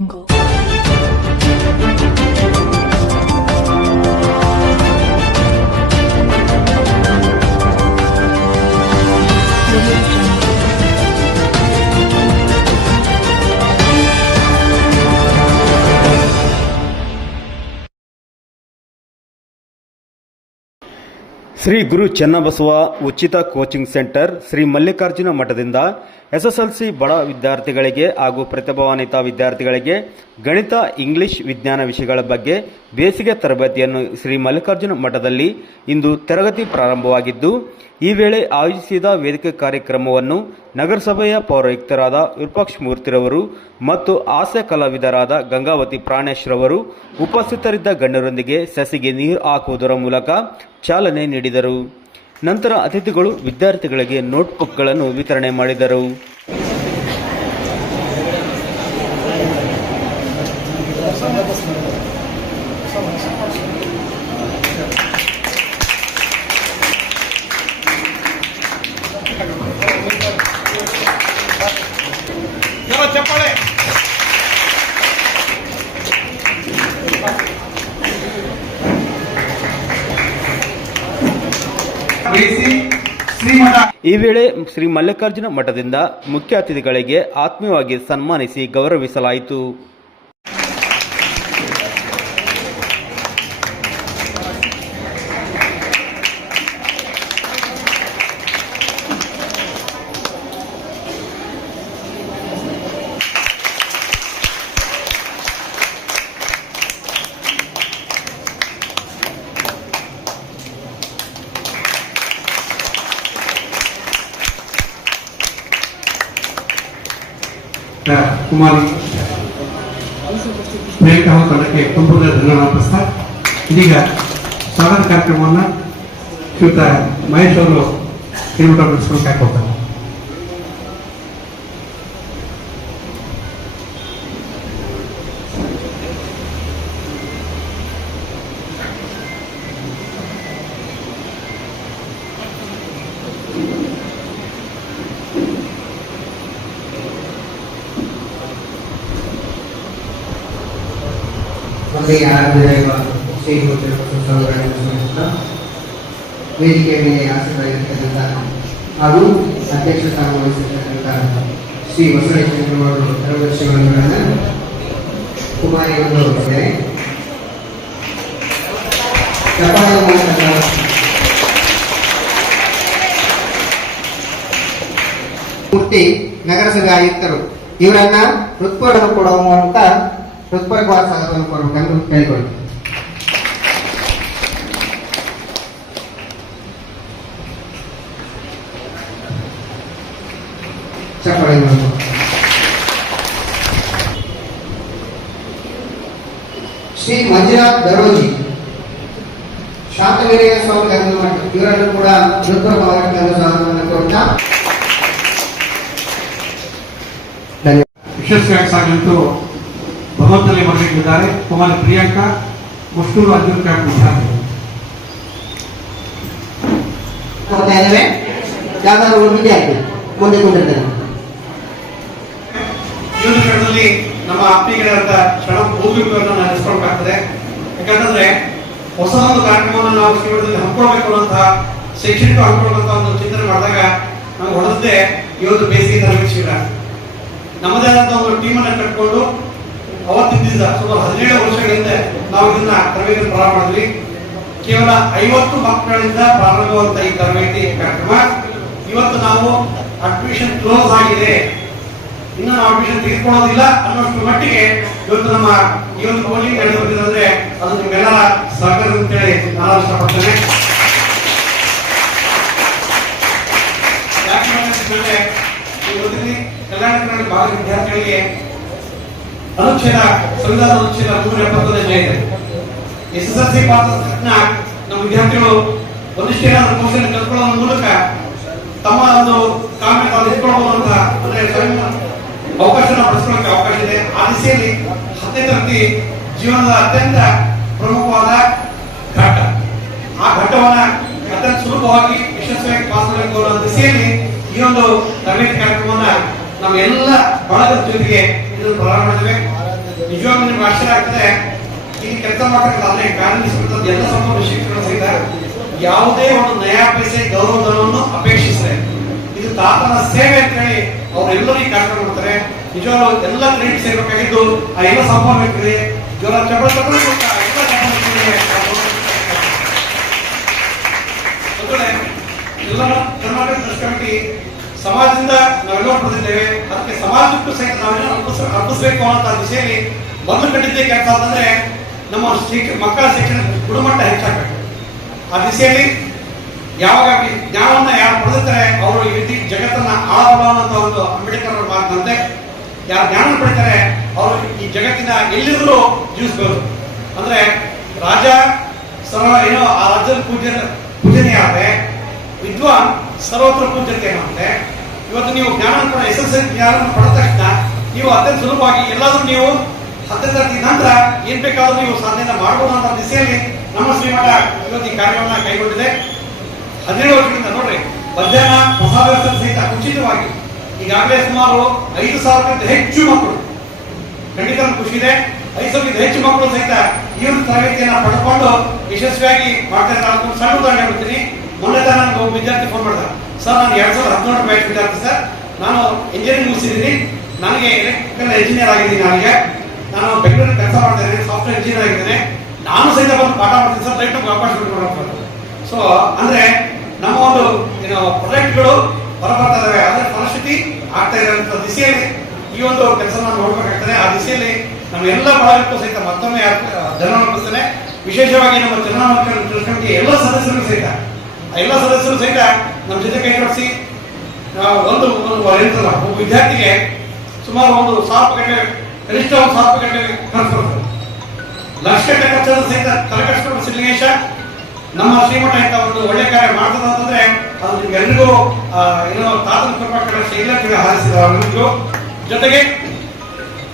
ಶ್ರೀ ಗುರು ಚನ್ನಬಸವ ಉಚಿತ coaching centre Shri Mallikarjuna ಮಠದಿಂದ SSLC ಬಡ ವಿದ್ಯಾರ್ಥಿಗಳಿಗೆ ಹಾಗೂ ಪ್ರತಿಭಾನ್ವಿತ ವಿದ್ಯಾರ್ಥಿಗಳಿಗೆ ಗಣಿತ, ಇಂಗ್ಲಿಷ್, ವಿಜ್ಞಾನ ವಿಷಯಗಳ ಬಗ್ಗೆ ಬೇಸಿಗೆ ತರಬೇತಿಯನ್ನು ಶ್ರೀ ಮಲ್ಲಿಕಾರ್ಜುನ ಮಠದಲ್ಲಿ ಇಂದು ತರಗತಿ ಪ್ರಾರಂಭವಾಗಿದ್ದು, ಈ ವೇಳೆ ಆಯೋಜಿಸಿದ ವೇದಿಕೆ ಕಾರ್ಯಕ್ರಮವನ್ನು ನಗರಸಭೆಯ ಪೌರಾಯುಕ್ತರಾದ ವಿರೂಪಾಕ್ಷ ಮೂರ್ತಿರವರು ಮತ್ತು ಹಾಸ್ಯ ಕಲಾವಿದರಾದ ಗಂಗಾವತಿ ಪ್ರಾಣೇಶ್ರವರು ಉಪಸ್ಥಿತರಿದ್ದ ಗಣ್ಯರೊಂದಿಗೆ ಸಸಿಗೆ ನೀರು ಹಾಕುವುದರ ಮೂಲಕ ಚಾಲನೆ ನೀಡಿದರು. ನಂತರ ಅತಿಥಿಗಳು ವಿದ್ಯಾರ್ಥಿಗಳಿಗೆ ನೋಟ್ಬುಕ್ಗಳನ್ನು ವಿತರಣೆ ಮಾಡಿದರು. ಈ ವೇಳೆ ಶ್ರೀ ಮಲ್ಲಿಕಾರ್ಜುನ ಮಠದಿಂದ ಮುಖ್ಯ ಅತಿಥಿಗಳಿಗೆ ಆತ್ಮೀಯವಾಗಿ ಸನ್ಮಾನಿಸಿ ಗೌರವಿಸಲಾಯಿತು. ಕುಮಾರಿ ಪ್ರಿಯಾಂಕಾ ತಂಡಕ್ಕೆ ತುಂಬುವುದ ಧನ್ಯವಾದ ಪ್ರಸ್ತಾವ. ಇದೀಗ ಸ್ವಾಗತ ಕಾರ್ಯಕ್ರಮವನ್ನು ಶ್ರೀಯುತ ಮಹೇಶ್ ಅವರು ಕಿಲೋಮೀಟರ್ ನಡೆಸ್ಕೊಂಡು ಹೋಗ್ತಾರೆ. ವೇದಿಕೆಯ ಮೇಲೆ ಆಸೀನರಾಗಿರ್ತಕ್ಕಂಥ ಹಾಗೂ ಅಧ್ಯಕ್ಷ ಸ್ಥಾನ ವಹಿಸಿರ್ತಕ್ಕಂಥ ಶ್ರೀ ಬಸವರಾಜರು ಸರ್ವದರ್ಶಿಗಳನ್ನು ಕುಮಾರಿ ಹೊಂದಿದ್ದಾರೆ. ಮೂರ್ತಿ ನಗರಸಭೆ ಆಯುಕ್ತರು ಇವರನ್ನ ಹೃತ್ಪೂರ್ವ ಕೊಡುವ ಮೂಲಕ ಹೃತ್ಪೂರ್ವಕವಾದ ಸ್ವಾಗತವನ್ನು ಕೊಡಬೇಕೆಂದು ಕೇಳಿಕೊಳ್ಳಿ. ಶ್ರೀ ಮಂಜುನಾಥ್ ದರೋಜಿ ಶಾಂತವೀರ್ಯ ಸ್ವಾಮಿ ಧರ್ಮಮಠ ಇವರನ್ನು ಕೂಡ ಹೃತ್ಪೂರ್ವಕವಾದ ಸ್ವಾಗತವನ್ನು ಕೊಡ್ತಾ ಯಶಸ್ವಿಯಾಗಿ ಸಾಗಲಿದ್ದು ಭಗವಂತನಲ್ಲಿ ಮರಳಿದ್ದಾರೆ. ಕುಮಾರಿ ಪ್ರಿಯಾಂಕಾ ಮುಷ್ಟೂರು ಅರ್ಜುನ್ ಕ್ಯಾಂಪ್ ವಿದ್ಯಾರ್ಥಿಗಳು ಯಾವ್ದಾದ್ರು ವಿದ್ಯಾರ್ಥಿ ಮುಂದೆ ಕುಂದಿರ್ತಾರೆ. ಈ ಒಂದು ಕ್ಷಣದಲ್ಲಿ ನಮ್ಮ ಆತ್ಮೀಯರಾದ ಕ್ಷಣ ಹೋಗ್ಲಿಕ್ಕೆ ನಡೆಸ್ಕೊಳ್ಬೇಕಾಗ್ತದೆ. ಯಾಕಂತಂದ್ರೆ ಹೊಸ ಒಂದು ಕಾರ್ಯಕ್ರಮವನ್ನು ನಾವು ಶಿಬಿರದಲ್ಲಿ ಹಮ್ಮಿಕೊಳ್ಬೇಕು ಅನ್ನುವಂತಹ ಶೈಕ್ಷಣಿಕ ಹಮ್ಮಿಕೊಳ್ಳುವಂತಹ ಒಂದು ಚಿಂತನೆ ಮಾಡಿದಾಗ ನಮ್ಗೆ ಹೊಡೆದೇ ಈ ಒಂದು ಬೇಸಿಗೆ ತರಬೇತಿ ಶಿಬಿರ. ನಮ್ಮದೇ ಆದಂತಹ ಒಂದು ಟೀಮನ್ನು ಕಟ್ಕೊಂಡು ಅವತ್ತಿನಿಂದ ಸುಮಾರು 17 ವರ್ಷಗಳ ಹಿಂದೆ ನಾವು ಇದನ್ನ ತರಬೇತಿ ಪ್ರಾರಂಭ ಮಾಡಿದ್ವಿ. ಕೇವಲ 50 ಮಕ್ಕಳಿಂದ ಪ್ರಾರಂಭವಾದಂತಹ ಈ ತರಬೇತಿ ಕಾರ್ಯಕ್ರಮ ಇವತ್ತು ನಾವು ಅಡ್ಮಿಷನ್ ಕ್ಲೋಸ್ ಆಗಿದೆ, ಇನ್ನು ನಾವು ಅಡ್ಮಿಷನ್ ತೆಗೆದುಕೊಳ್ಳೋದಿಲ್ಲ ಅನ್ನೋಷ್ಟು ಮಟ್ಟಿಗೆ ಇವತ್ತು ನಮ್ಮ ಈ ಒಂದು ಕೋಚಿಂಗ್ ನಡೆದು ಬಂದಿದೆ. ಅಂದ್ರೆ ಅದು ನಿಮ್ಮೆಲ್ಲರ ಸಹಕಾರ ಅಂತೇಳಿ ನಾನು ಇಷ್ಟಪಡ್ತೇನೆ. ಯಾಕೆ ಕಲ್ಯಾಣ ಕರ್ನಾಟಕ ಭಾಗದ ವಿದ್ಯಾರ್ಥಿಗಳಿಗೆ ಅನುಚ್ಛೇದ ಸಂವಿಧಾನ ಅನುಚ್ಛೇದ 375 ಇದೆ. ಎಸ್ಎಸ್ಎಲ್ಸಿ ಪಾಸ್ ನಮ್ಮ ವಿದ್ಯಾರ್ಥಿಗಳು ಒಂದಿಷ್ಟೇ ಕೋರ್ಸ್ ಕಲ್ತ್ಕೊಳ್ಳೋದ್ರ ಮೂಲಕ ತಮ್ಮ ಒಂದು ಕಾಮ್ಯ ತಾವು ಇಟ್ಕೊಳ್ಳಬಹುದು ಅಂದ್ರೆ ಅವಕಾಶ ಬಳಸ್ಕೊಳ್ಳೋಕೆ ಅವಕಾಶ ಇದೆ. ಆ ದಿಸೆಯಲ್ಲಿ 10ನೇ ತರಗತಿ ಜೀವನದ ಅತ್ಯಂತ ಪ್ರಮುಖವಾದ ಘಟ್ಟ. ಆ ಘಟ್ಟವನ್ನ ಅತ್ಯಂತ ಸುಲಭವಾಗಿ ಯಶಸ್ವಿಯಾಗಿ ಪಾಸ್ ಮಾಡಬೇಕು ಅನ್ನೋ ದಿಸೆಯಲ್ಲಿ ಈ ಒಂದು ತರಬೇತಿ ಕಾರ್ಯಕ್ರಮವನ್ನ ನಮ್ಮ ಎಲ್ಲ ಬಳಗದ ಜೊತೆಗೆ ಇದನ್ನು ಪ್ರಾರಂಭ ಮಾಡಿದ್ದೇವೆ. ನಿಜವಾಗ್ಲೂ ನಿಮ್ಗೆ ಆಶ್ಚರ್ಯ ಆಗ್ತದೆ. ಈ ಕೆಲಸ ಮಾಡಬೇಕಾದ್ರೆ ಕಾರ್ಯನಿರ್ವಹಿಸಿದ ಎಲ್ಲ ಸಂಪೂರ್ಣ ಶಿಕ್ಷಕರು ಸಹಿತ ಯಾವುದೇ ಒಂದು ನಯಾ ಪೈಸೆ ಗೌರವಧನವನ್ನು ಅಪೇಕ್ಷಿಸಿದೆ. ಇದು ತಾತನ ಸೇವೆ ಅಂತ ಹೇಳಿ ಅವರೆಲ್ಲರೂ ಈ ಕಾರ್ಯಕ್ರಮ ಮಾಡ್ತಾರೆ. ನಿಜವಾಗ್ಲೂ ಎಲ್ಲ ಕ್ರೆಡಿಟ್ ಸೇರ್ಬೇಕಾಗಿದ್ದು ಆ ಎಲ್ಲ ಸಂಪೂರ್ಣ ವ್ಯಕ್ತಿಗೆ ಜೋರ ಚಪ್ಪಳ ಎಲ್ಲ ಕರ್ನಾಟಕ ಟ್ರಸ್ಟ್ ಕಮಿಟಿ ಸಮಾಜದಿಂದ ನಾವೆಲ್ಲ ಪಡೆದಿದ್ದೇವೆ. ಅದಕ್ಕೆ ಸಮಾಜಕ್ಕೂ ಸಹಿತ ನಾವೆಲ್ಲ ಅರ್ಪಿಸಬೇಕು ಅನ್ನೋ ದಿಶೆಯಲ್ಲಿ ಮೊದಲು ಕಟ್ಟಿದ್ದೇ ಕೆಲಸ ಅಂತಂದ್ರೆ ನಮ್ಮ ಮಕ್ಕಳ ಶಿಕ್ಷಣ ಗುಣಮಟ್ಟ ಹೆಚ್ಚಾಗಬೇಕು. ಆ ದಿಶೆಯಲ್ಲಿ ಯಾವಾಗ ಜ್ಞಾನವನ್ನ ಯಾರು ಪಡೆದಿರ್ತಾರೆ ಅವರು ಈ ರೀತಿ ಜಗತ್ತನ್ನ ಆಳಬಲ್ಲ ಅನ್ನೋ ಒಂದು ಅಂಬೇಡ್ಕರ್ ಅವರ ಮಾತಿನಂತೆ ಯಾರು ಜ್ಞಾನ ಪಡಿತಾರೆ ಅವರು ಈ ಜಗತ್ತಿನ ಎಲ್ಲಿದ್ರೂ ಜೀವಿಸಬಹುದು. ಅಂದ್ರೆ ರಾಜ ಸರ್ವ ಏನೋ ಆ ರಾಜ್ಯದ ಪೂಜನೆ ಆದ್ರೆ ವಿದ್ವಾನ್ ಸರ್ವತ್ರ ಪೂಜ್ಯತೆ ಅಂತೆ. ಇವತ್ತು ನೀವು ಜ್ಞಾನ ಕೂಡ SSLC ಜ್ಞಾನ ಪಡೆದ ತಕ್ಷಣ ನೀವು ಅತ್ಯಂತ ಸುಲಭವಾಗಿ ಎಲ್ಲಾದ್ರೂ ನೀವು 10ನೇ ತರಗತಿ ನಂತರ ಏನ್ ಬೇಕಾದ್ರೂ ನೀವು ಸಾಧನೆ ಮಾಡಬಹುದು ಅನ್ನೋ ದಿಸೆಯಲ್ಲಿ ನಮ್ಮ ಶ್ರೀಮಠ ಇವತ್ತು ಈ ಕಾರ್ಯವನ್ನ ಕೈಗೊಂಡಿದೆ. 17 ವರ್ಷದಿಂದ ನೋಡ್ರಿ ಮಧ್ಯಾಹ್ನ ಪ್ರಸಾದ ವ್ಯವಸ್ಥೆ ಸಹಿತ ಉಚಿತವಾಗಿ ಈಗಾಗಲೇ ಸುಮಾರು 5,000ಕ್ಕಿಂತ ಹೆಚ್ಚು ಮಕ್ಕಳು, ಖಂಡಿತ ಖುಷಿ ಇದೆ, 5,000ಕ್ಕಿಂತ ಹೆಚ್ಚು ಮಕ್ಕಳು ಸಹಿತ ಈ ಒಂದು ತರಬೇತಿಯನ್ನ ಪಡೆದುಕೊಂಡು ಯಶಸ್ವಿಯಾಗಿ ಮಾಡ್ತಾರೆ. ನಾನು ಸಣ್ಣ ಉದಾಹರಣೆ ಹೇಳ್ತೀನಿ. ಮೊನ್ನೆ ನನಗೆ ಒಬ್ಬ ವಿದ್ಯಾರ್ಥಿ ಫೋನ್ ಮಾಡಿದ, ಸರ್ ನಾನು 2017 ಬ್ಯಾಚ್ ವಿದ್ಯಾರ್ಥಿ ಸರ್, ನಾನು ಇಂಜಿನಿಯರಿಂಗ್ ಮುಗಿಸಿದ್ದೀನಿ, ನನಗೆ ಎಲೆಕ್ಟ್ರಿಕಲ್ ಇಂಜಿನಿಯರ್ ಆಗಿದ್ದೀನಿ, ನಾನು ಬೆಂಗಳೂರಲ್ಲಿ ಕೆಲಸ ಮಾಡ್ತೇನೆ, ಸಾಫ್ಟ್ವೇರ್ ಇಂಜಿನಿಯರ್ ಆಗಿದ್ದೇನೆ, ನಾನು ಸಹಿತ ಬಂದು ಪಾಠ ಮಾಡ್ತೀನಿ ಸರ್, ದಯವಿಟ್ಟು ಅವಕಾಶ ಬಿಟ್ಕೊಡೋದು. ಸೊ ಅಂದ್ರೆ ನಮ್ಮ ಒಂದು ಪ್ರಾಜೆಕ್ಟ್ಗಳು ಹೊರಬರ್ತಾ ಇದಾವೆ, ಅದರ ಫಲಶ್ರುತಿ ಆಗ್ತಾ ಇರುವಂತಹ ದಿಸೆಯಲ್ಲಿ ಈ ಒಂದು ಕೆಲಸ ನೋಡ್ಬೇಕಾಗ್ತದೆ. ಆ ದಿಸೆಯಲ್ಲಿ ನಮ್ಮ ಎಲ್ಲ ಬಳಗಕ್ಕೂ ಸಹಿತ ಮತ್ತೊಮ್ಮೆ ಧನ್ಯವಾದ. ವಿಶೇಷವಾಗಿ ನಮ್ಮ ಕಮಿಟಿ ಎಲ್ಲ ಸದಸ್ಯರು ಸಹಿತ ನಮ್ಮ ಜೊತೆ ಕೈ ಜೋಡಿಸಿ ಒಂದು ಒಬ್ಬ ವಿದ್ಯಾರ್ಥಿಗೆ ಸುಮಾರು 1,000 ಗಂಟೆ ಕನಿಷ್ಠ 1,000 ಗಂಟೆ ಖರ್ಚು ಬರ್ತದೆ. ಲಕ್ಷ ಗಂಟೆ ಖರ್ಚು ಸಹಿತ ತಲೆಕಟ್ಟಿಸ್ಕೊಂಡು ಸಿದ್ಲಿಂಗೇಶ ನಮ್ಮ ಶ್ರೀಮಠ ಇಂತ ಒಂದು ಒಳ್ಳೆ ಕಾರ್ಯ ಮಾಡ್ತದ ಅಂತಂದ್ರೆ ಅದು ನಿಮ್ಗೆಲ್ರಿಗೂ ಏನೋ ತಾತನ ಕೃಪಾ ಶೈಲಿಗೆ ಹಾರಿಸಿದ್ರು. ಜೊತೆಗೆ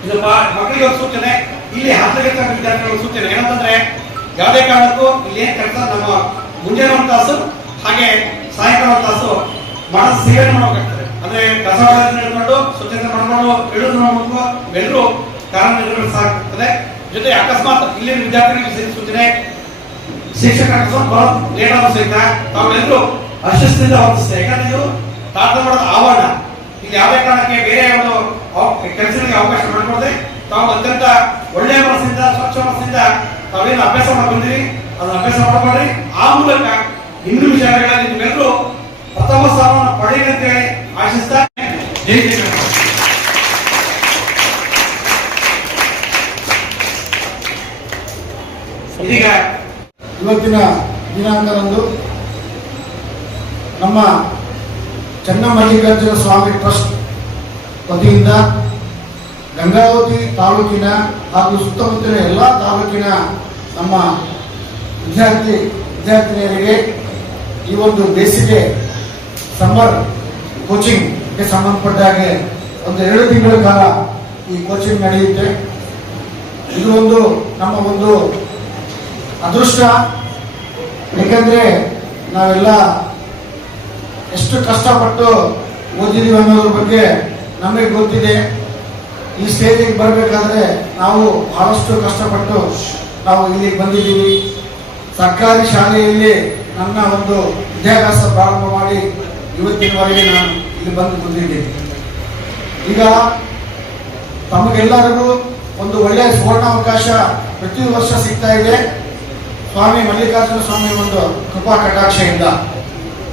ಇದು ಮಕ್ಕಳಿಗೆ ಒಂದು ಸೂಚನೆ, ಇಲ್ಲಿ 10ನೇ ವಿದ್ಯಾರ್ಥಿಗಳ ಸೂಚನೆ ಏನಂತಂದ್ರೆ ಯಾವುದೇ ಕಾರಣಕ್ಕೂ ಇಲ್ಲಿ ಏನ್ ಕೆಲಸ ನಮ್ಮ ಮುಂಜಾನೆ 1 ತಾಸು ಹಾಗೆ ಸಾಯಂಕಾಲ 1 ತಾಸು ಮಾಡೋ ಸೇವೆ ಮಾಡಬೇಕಾಗ್ತದೆ. ಅಂದ್ರೆ ಕಸ ಹಿಡ್ಕೊಂಡು ಸ್ವಚ್ಛತೆ ಮಾಡ್ಕೊಂಡು ಹೇಳೋದು ನೋಡ್ಬೇಕು, ಎಲ್ಲರೂ ಕಾರ್ಯನಿರ್ವಹಿಸಾಗ್ತದೆ. ಜೊತೆ ಅಕಸ್ಮಾತ್ ಇಲ್ಲಿನ ವಿದ್ಯಾರ್ಥಿಗಳಿಗೆ ಸೂಚನೆ, ಶಿಕ್ಷಕ ಲೇಟ್ ಆದ್ರೂ ಸಹಿತ ತಾವೆಲ್ಲರೂ ಅಶಿಸ್ತಿಂದ ವರ್ತಿಸ್ತೇವೆ. ಯಾಕಂದ್ರೆ ಇದು ತಾತ ಮಾಡೋದ ಆವರಣ, ಇಲ್ಲಿ ಯಾವುದೇ ಕಾರಣಕ್ಕೆ ಬೇರೆ ಒಂದು ಕೆಲಸಗಳಿಗೆ ಅವಕಾಶ ಮಾಡಿಕೊಡದೆ ತಾವು ಅತ್ಯಂತ ಒಳ್ಳೆಯ ಮನಸ್ಸಿಂದ ಸ್ವಚ್ಛ ಮನಸ್ಸಿಂದ ತಾವೇನು ಅಭ್ಯಾಸ ಮಾಡಿ ಬಂದಿರಿ ಅದನ್ನ ಅಭ್ಯಾಸ ಮಾಡಬೇಡ್ರಿ. ಆ ಮೂಲಕ ಹಿಂದೂ ವಿಚಾರಗಳಲ್ಲಿ ನೀವೆಲ್ಲರೂ ಪ್ರಥಮ ಸ್ಥಾನವನ್ನು ಪಡೆಯಲಿ ಅಂತ ಹೇಳಿ ಆಶಿಸ್ತಾ ಇದೀಗ ಇವತ್ತಿನ ದಿನಾಂಕದಂದು ನಮ್ಮ ಚನ್ನಮಲ್ಲಿಕಾರ್ಜುನ ಸ್ವಾಮಿ ಟ್ರಸ್ಟ್ ವತಿಯಿಂದ ಗಂಗಾವತಿ ತಾಲೂಕಿನ ಹಾಗೂ ಸುತ್ತಮುತ್ತಲಿನ ಎಲ್ಲ ತಾಲೂಕಿನ ನಮ್ಮ ವಿದ್ಯಾರ್ಥಿನಿಯರಿಗೆ ಈ ಒಂದು ಬೇಸಿಗೆ ಸಮ್ಮರ್ ಕೋಚಿಂಗ್ಗೆ ಸಂಬಂಧಪಟ್ಟ ಹಾಗೆ ಒಂದು 2 ತಿಂಗಳ ಕಾಲ ಈ ಕೋಚಿಂಗ್ ನಡೆಯುತ್ತೆ. ಇದು ಒಂದು ನಮ್ಮ ಒಂದು ಅದೃಷ್ಟ. ಯಾಕಂದ್ರೆ ನಾವೆಲ್ಲ ಎಷ್ಟು ಕಷ್ಟಪಟ್ಟು ಓದಿದೀವಿ ಅನ್ನೋದ್ರ ಬಗ್ಗೆ ನಮಗೆ ಗೊತ್ತಿದೆ. ಈ ಸ್ಟೇಜಿಗೆ ಬರಬೇಕಾದ್ರೆ ನಾವು ಬಹಳಷ್ಟು ಕಷ್ಟಪಟ್ಟು ನಾವು ಇಲ್ಲಿಗೆ ಬಂದಿದ್ದೀವಿ. ಸರ್ಕಾರಿ ಶಾಲೆಯಲ್ಲಿ ನನ್ನ ಒಂದು ವಿದ್ಯಾಭ್ಯಾಸ ಪ್ರಾರಂಭ ಮಾಡಿ ಇವತ್ತಿನವರೆಗೆ ನಾನು ಇಲ್ಲಿ ಬಂದಿದ್ದೀನಿ. ಈಗ ತಮಗೆಲ್ಲರಿಗೂ ಒಂದು ಒಳ್ಳೆಯ ಸುವರ್ಣಾವಕಾಶ ಪ್ರತಿ ವರ್ಷ ಸಿಗ್ತಾ ಇದೆ ಸ್ವಾಮಿ ಮಲ್ಲಿಕಾರ್ಜುನ ಸ್ವಾಮಿ ಒಂದು ಕೃಪಾ ಕಟಾಕ್ಷೆಯಿಂದ.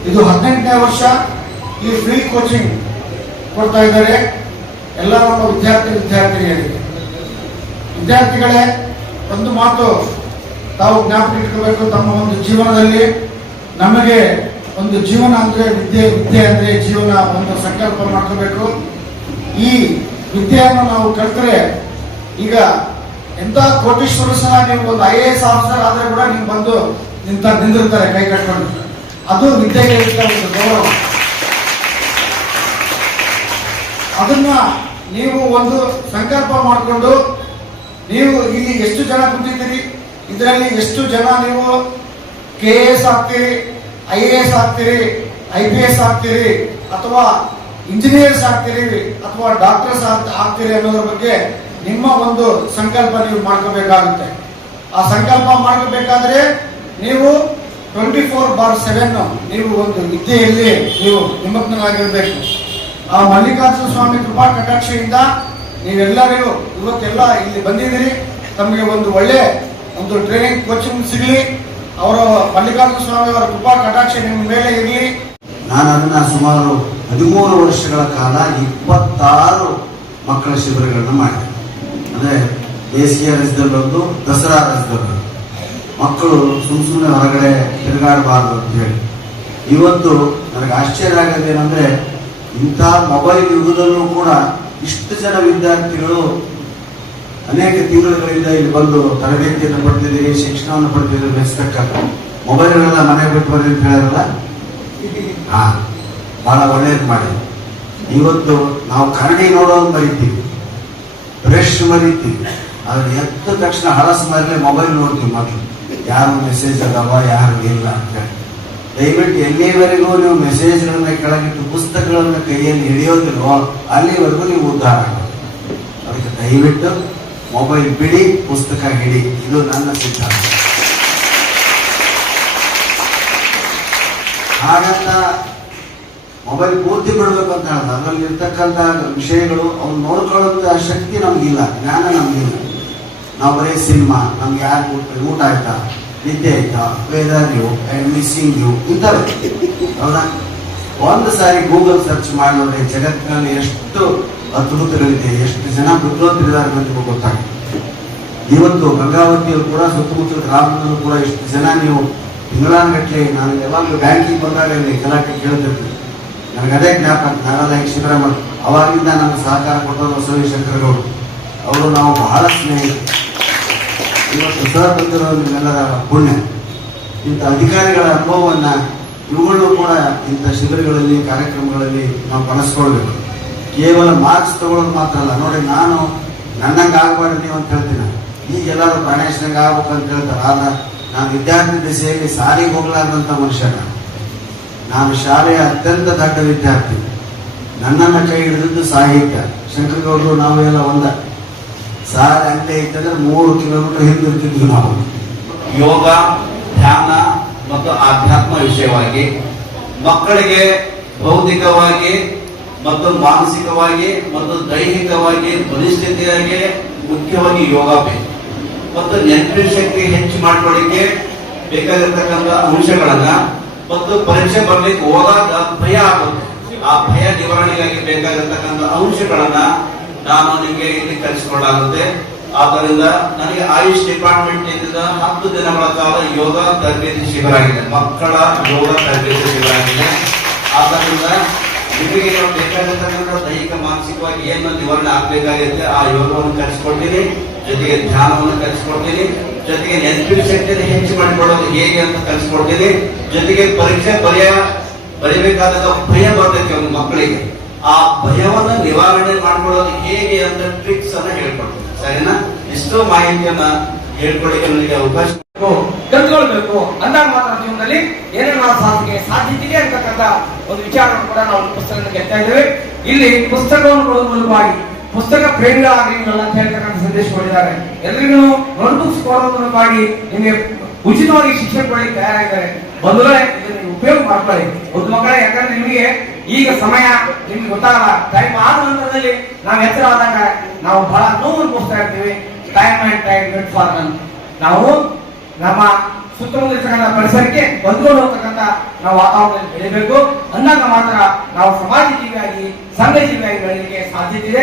ಇದು 18ನೇ ವರ್ಷ ಈ ಫ್ರೀ ಕೋಚಿಂಗ್ ಕೊಡ್ತಾ ಇದ್ದಾರೆ ಎಲ್ಲ ನಮ್ಮ ವಿದ್ಯಾರ್ಥಿನಿಯರಿಗೆ. ವಿದ್ಯಾರ್ಥಿಗಳೇ, ಒಂದು ಮಾತು ತಾವು ಜ್ಞಾಪಕ ಇಟ್ಕೋಬೇಕು. ತಮ್ಮ ಒಂದು ಜೀವನದಲ್ಲಿ ನಮಗೆ ಒಂದು ಜೀವನ ಅಂದ್ರೆ ವಿದ್ಯೆ ಅಂದ್ರೆ ಜೀವನ ಒಂದು ಸಂಕಲ್ಪ ಮಾಡ್ಕೋಬೇಕು. ಈ ವಿದ್ಯೆಯನ್ನು ನಾವು ಕಲ್ತರೆ ಈಗ ಎಂತ ಕೋಟೀಶ್ವರ ಸಹ ನೀವು ಒಂದು IAS ಆಫೀಸರ್ ಆದ್ರೆ ಕೂಡ ನೀವು ಬಂದು ನಿಂದಿರ್ತಾರೆ ಕೈ ಕಟ್ಕೊಂಡು. ಅದು ವಿದ್ಯೆಗೆ ಒಂದು ಗೌರವ. ಅದನ್ನ ನೀವು ಒಂದು ಸಂಕಲ್ಪ ಮಾಡಿಕೊಂಡು ನೀವು ಇಲ್ಲಿ ಎಷ್ಟು ಜನ ಕುಂತಿದ್ದೀರಿ, ಇದರಲ್ಲಿ ಎಷ್ಟು ಜನ ನೀವು KAS ಆಗ್ತೀರಿ, IAS ಆಗ್ತೀರಿ, IPS ಆಗ್ತೀರಿ, ಅಥವಾ ಇಂಜಿನಿಯರ್ಸ್ ಆಗ್ತೀರಿ, ಅಥವಾ ಡಾಕ್ಟರ್ಸ್ ಆಗ್ತೀರಿ ಅನ್ನೋದ್ರ ಬಗ್ಗೆ ನಿಮ್ಮ ಒಂದು ಸಂಕಲ್ಪ ನೀವು ಮಾಡ್ಕೋಬೇಕಾಗುತ್ತೆ. ಆ ಸಂಕಲ್ಪ ಮಾಡ್ಕೋಬೇಕಾದ್ರೆ ನೀವು 24/7 ನೀವು ಒಂದು ವಿದ್ಯೆಯಲ್ಲಿ ನೀವು ನಿಮಗ್ನರಾಗಿರ್ಬೇಕು. ಆ ಮಲ್ಲಿಕಾರ್ಜುನ ಸ್ವಾಮಿ ಕೃಪಾ ಕಟಾಕ್ಷೆಯಿಂದ ನೀವೆಲ್ಲರಿಗೂ ಇವತ್ತೆಲ್ಲ ಇಲ್ಲಿ ಬಂದಿದ್ದೀರಿ. ತಮಗೆ ಒಂದು ಒಳ್ಳೆ ಒಂದು ಟ್ರೈನಿಂಗ್ ಕೋಚಿಂಗ್ ಸಿಗಲಿ. ಅವರ ಮಲ್ಲಿಕಾರ್ಜುನ ಸ್ವಾಮಿ ಅವರ ಕೃಪಾ ಕಟಾಕ್ಷೆ ನಿಮ್ಮ ಮೇಲೆ ಇರಲಿ. ನಾನು ಅದನ್ನ ಸುಮಾರು 13 ವರ್ಷಗಳ ಕಾಲ 26 ಮಕ್ಕಳ ಶಿಬಿರಗಳನ್ನು ಮಾಡಿದೆ. ಅಂದರೆ ಬೇಸಿಗೆ ರಜದಲ್ಲೊಂದು, ದಸರಾ ರಜದಲ್ಲೊಂದು. ಮಕ್ಕಳು ಸುಮ್ಮನೆ ಹೊರಗಡೆ ತಿರುಗಾಡಬಾರ್ದು ಅಂತ ಹೇಳಿ. ಇವತ್ತು ನನಗೆ ಆಶ್ಚರ್ಯ ಆಗೋದೇನೆಂದ್ರೆ, ಇಂಥ ಮೊಬೈಲ್ ಯುಗದಲ್ಲೂ ಕೂಡ ಇಷ್ಟು ಜನ ವಿದ್ಯಾರ್ಥಿಗಳು ಅನೇಕ ತಿಂಗಳುಗಳಿಂದ ಇಲ್ಲಿ ಬಂದು ತರಬೇತಿಯನ್ನು ಪಡ್ತಿದ್ದೀರಿ, ಶಿಕ್ಷಣವನ್ನು ಪಡ್ತಿದ್ದೀರಿ. ಬೆಳೆಸ್ತಕ್ಕ ಮೊಬೈಲ್ಗಳೆಲ್ಲ ಮನೆಗೆ ಬಿಟ್ಟು ಬರ್ರಿ ಅಂತ ಹೇಳಿರಲ್ಲ, ಬಹಳ ಒಳ್ಳೇದು ಮಾಡಿ. ಇವತ್ತು ನಾವು ಕನ್ನಡಿ ನೋಡೋದು ಮರಿತೀವಿ, ಬ್ರಷ್ ಮರಿತೀವಿ, ಆದ್ರೆ ಎದ್ದ ತಕ್ಷಣ ಹಳಸ ಮೇಲೆ ಮೊಬೈಲ್ ನೋಡ್ತೀವಿ. ಮಕ್ಕಳು ಯಾರು ಮೆಸೇಜ್ ಅದಾವ ಯಾರು ಇಲ್ಲ ಅಂತ ಹೇಳಿ. ದಯವಿಟ್ಟು ಎಲ್ಲಿವರೆಗೂ ನೀವು ಮೆಸೇಜ್ಗಳನ್ನ ಕೆಳಗಿಟ್ಟು ಪುಸ್ತಕಗಳನ್ನ ಕೈಯಲ್ಲಿ ಹಿಡಿಯೋದಿಲ್ವೋ ಅಲ್ಲಿವರೆಗೂ ನೀವು ಉದ್ಧಾರ ಆಗೋದು. ಅದಕ್ಕೆ ದಯವಿಟ್ಟು ಮೊಬೈಲ್ ಬಿಡಿ, ಪುಸ್ತಕ ಹಿಡಿ. ಇದು ನನ್ನ ಸಿದ್ಧಾಂತ. ಹಾಗಂತ ಮೊಬೈಲ್ ಪೂರ್ತಿ ಬಿಡ್ಬೇಕು ಅಂತ ಹೇಳಿದ್ರೆ ಅದರಲ್ಲಿ ಇರ್ತಕ್ಕಂಥ ವಿಷಯಗಳು ಅವ್ನು ನೋಡ್ಕೊಳ್ಳೋದು ಆ ಶಕ್ತಿ ನಮ್ಗಿಲ್ಲ, ಜ್ಞಾನ ನಮ್ಗಿಲ್ಲ. ನಾವು ಬರೀ ಸಿನಿಮಾ, ನಮ್ಗೆ ಯಾರು ಊಟ ಆಯ್ತಾ, ನಿದ್ದೆ ಆಯ್ತಾ, whether you and missing you ಇಂಥವೇ. ಹೌದಾ? ಒಂದು ಸಾರಿ ಗೂಗಲ್ ಸರ್ಚ್ ಮಾಡಿ ನೋಡ್ರಿ, ಜಗತ್ತಿನಲ್ಲಿ ಎಷ್ಟು ಅದ್ಭುತಗಳಿದೆ, ಎಷ್ಟು ಜನ ಬುದ್ಧಿವಂತರಿದ್ದಾರೆ ಅಂತ ಗೊತ್ತಾಗುತ್ತೆ. ಇವತ್ತು ಗಂಗಾವತಿಯವರು ಕೂಡ ಸುತ್ತಮುತ್ತಲ ಗ್ರಾಮದಲ್ಲೂ ಕೂಡ ಎಷ್ಟು ಜನ ನೀವು ತಿಂಗಳಾನುಗಟ್ಟಲೆ, ನಾನು ಯಾವಾಗಲೂ ಬ್ಯಾಂಕಿಗೆ ಬಂದಾಗ ಇಲ್ಲಿ ಗಲಾಟೆ ಕೇಳ್ತಿರ್ತೀನಿ. ನನಗೆ ಅದೇ ಜ್ಞಾಪಕ. ನಾವೆಲ್ಲ ಈಗ ಶಿಬಿರ ಮಾಡಿ ಅವಾಗಿಂದ ನನಗೆ ಸಹಕಾರ ಕೊಟ್ಟವರು ಬಸವೀ ಶಂಕರಗೌಡರು. ಅವರು ನಾವು ಬಹಳ ಸ್ನೇಹಿತರು. ಇವತ್ತು ಸಹ ಬಂದಿರೋ ನಿಮ್ಮೆಲ್ಲರ ಪುಣ್ಯ. ಇಂಥ ಅಧಿಕಾರಿಗಳ ಅನುಭವವನ್ನು ಇವುಗಳು ಕೂಡ ಇಂಥ ಶಿಬಿರಗಳಲ್ಲಿ, ಕಾರ್ಯಕ್ರಮಗಳಲ್ಲಿ ನಾವು ಬಳಸ್ಕೊಳ್ಬೇಕು. ಕೇವಲ ಮಾರ್ಕ್ಸ್ ತಗೊಳ್ಳೋದು ಮಾತ್ರ ಅಲ್ಲ. ನೋಡಿ, ನಾನು ನನ್ನಂಗೆ ಆಗಬಾರ್ದು ನೀವು ಅಂತ ಹೇಳ್ತೀನಿ. ಈಗ ಎಲ್ಲರೂ ಪ್ರಾಣೇಶ್ನಂಗೆ ಆಗ್ಬೇಕು ಅಂತ ಹೇಳ್ತಾರೆ. ಆದ್ರೆ ನಾನು ವಿದ್ಯಾರ್ಥಿ ದಿಸೆಯಲ್ಲಿ ಸಾರಿಗೆ ಹೋಗ್ಲಾರ್ದಂಥ ಮನುಷ್ಯ. ನಾನು ಶಾಲೆಯ ಅತ್ಯಂತ ದೊಡ್ಡ ವಿದ್ಯಾರ್ಥಿ. ನನ್ನನ್ನು ಕೈ ಹಿಡಿದಿದ್ದು ಸಾಹಿತ್ಯ. ಶಂಕರಗೌಡರು ನಾವೆಲ್ಲ ಒಂದ ಸಾರಿ ಅಂಗಡಿ ಇತ್ತಂದ್ರೆ 3 ಕಿಲೋಮೀಟರ್ ಹಿಂದಿರ್ತಿದ್ವಿ ನಾವು. ಯೋಗ, ಧ್ಯಾನ ಮತ್ತು ಆಧ್ಯಾತ್ಮ ವಿಷಯವಾಗಿ ಮಕ್ಕಳಿಗೆ ಬೌದ್ಧಿಕವಾಗಿ ಮತ್ತು ಮಾನಸಿಕವಾಗಿ ಮತ್ತು ದೈಹಿಕವಾಗಿ ಪರಿಸ್ಥಿತಿಯಾಗಿ ಮುಖ್ಯವಾಗಿ ಯೋಗ ಬೇಕು. ಮತ್ತು ನೆನಪಿನ ಶಕ್ತಿ ಹೆಚ್ಚು ಮಾಡ್ಕೊಳ್ಳಿಕ್ಕೆ ಬೇಕಾಗಿರ್ತಕ್ಕಂಥ ಅಂಶಗಳನ್ನ ಮತ್ತು ಪರೀಕ್ಷೆ ಬರ್ಲಿಕ್ಕೆ ಹೋದಾಗ ಭಯ ಆಗುತ್ತೆ. ಆ ಭಯ ನಿವಾರಣೆಗಾಗಿ ಬೇಕಾಗಿರ್ತಕ್ಕಂಥ ಅಂಶಗಳನ್ನ ನಾನು ನಿಮಗೆ ಇಲ್ಲಿ ಕಲಿಸಿಕೊಳ್ಳಾಗುತ್ತೆ. ಆದ್ದರಿಂದ ನನಗೆ ಆಯುಷ್ ಡಿಪಾರ್ಟ್ಮೆಂಟ್ ಇಂದ 10 ದಿನಗಳ ಕಾಲ ಯೋಗ ತರಬೇತಿ ಶಿಬಿರ ಆಗಿದೆ, ಮಕ್ಕಳ ಯೋಗ ತರಬೇತಿ ಶಿಬಿರ ಆಗಿದೆ. ಆದ್ದರಿಂದ ನಿಮಗೆ ಬೇಕಾಗಿರ್ತಕ್ಕಂಥ ದೈಹಿಕ ಮಾನಸಿಕವಾಗಿ ಏನು ನಿವಾರಣೆ ಆಗ್ಬೇಕಾಗುತ್ತೆ ಆ ಯೋಗವನ್ನು ಕಲಿಸ್ಕೊಡ್ತೀನಿ, ಜೊತೆಗೆ ಧ್ಯಾನವನ್ನು ಕಲಿಸ್ಕೊಡ್ತೀನಿ, ಜೊತೆಗೆ ನೆನಪಿನ ಶಕ್ತಿಯನ್ನು ಹೆಚ್ಚು ಮಾಡಿಕೊಳ್ಳೋದು ಹೇಗೆ ಅಂತ ಕಲಿಸ್ಕೊಡ್ತೀನಿ, ಜೊತೆಗೆ ಪರೀಕ್ಷೆ ಬರೀಬೇಕಾದಾಗ ಭಯ ಬರ್ತೈತೆ ಒಂದು ಮಕ್ಕಳಿಗೆ, ಆ ಭಯವನ್ನು ನಿವಾರಣೆ ಮಾಡ್ಕೊಳ್ಳೋದು ಹೇಗೆ ಅಂತ ಟ್ರಿಕ್ಸ್ ಅನ್ನ ಹೇಳ್ಕೊಡ್ತೀನಿ. ಸರಿನಾ? ಇಷ್ಟು ಮಾಹಿತಿಯನ್ನ ಹೇಳ್ಕೊಳ್ಳಿಕ್ಕೆ ನನಗೆ ಅವಕಾಶ ಕಲ್ತ್ಕೊಳ್ಬೇಕು. ಅಂದಾಗ ಮಾತ್ರ ಜೀವನದಲ್ಲಿ ಏನೇನು ನಾವು ಸಾಧ್ಯತೆ ಇದೆ ಅಂತಕ್ಕಂಥ ಒಂದು ವಿಚಾರವನ್ನು ಕೂಡ ನಾವು ಪುಸ್ತಕದಿಂದ ಗೆಲ್ತಾ ಇದ್ದೇವೆ. ಇಲ್ಲಿ ಪುಸ್ತಕವನ್ನು ಕೊಡುವ ಮೂಲಕವಾಗಿ ಪುಸ್ತಕ ಪ್ರೇಮಿಗಳಾಗಿ ಅಂತ ಹೇಳ್ತಕ್ಕಂಥ ಸಂದೇಶ ಕೊಟ್ಟಿದ್ದಾರೆ. ಎಲ್ರಿಗೂ ನೋಟ್ಬುಕ್ಸ್ ಕೊಡೋದ್ರ ಮೂಲಕವಾಗಿ ನಿಮಗೆ ಉಚಿತವಾಗಿ ಶಿಕ್ಷಣ ಕೊಡಲಿಕ್ಕೆ ತಯಾರಾಗಿದ್ದಾರೆ. ಬಂಧುಗಳೇ, ಇದನ್ನು ಉಪಯೋಗ ಮಾಡ್ಕೊಳ್ಳಿ ಒಂದು ಮಕ್ಕಳೇ. ಯಾಕಂದ್ರೆ ನಿಮಗೆ ಈಗ ಸಮಯ ನಿಮ್ಗೆ ಗೊತ್ತಾಗಲ್ಲ. ಟೈಮ್ ಆದ ನಂತರದಲ್ಲಿ ನಾವು ಎಚ್ಚರ ಆದಾಗ ನಾವು ಬಹಳ ನೋವು ಅನುಭವಿಸ್ತಾ ಇರ್ತೀವಿ. Time and time wait for none. ನಾವು ನಮ್ಮ ಸುತ್ತಮುತ್ತಲಿರ್ತಕ್ಕಂಥ ಪರಿಸರಕ್ಕೆ ಹೊಂದ್ಕೊಂಡು ಹೋಗ್ತಕ್ಕಂಥ ನಾವು ವಾತಾವರಣದಲ್ಲಿ ಬೆಳಿಬೇಕು. ಅಂದಾಗ ಮಾತ್ರ ನಾವು ಸಮಾಜ ಜೀವಿಯಾಗಿ, ಸಂಘ ಜೀವಿಯಾಗಿ ಬೆಳಲಿಕ್ಕೆ ಸಾಧ್ಯತೆ ಇದೆ.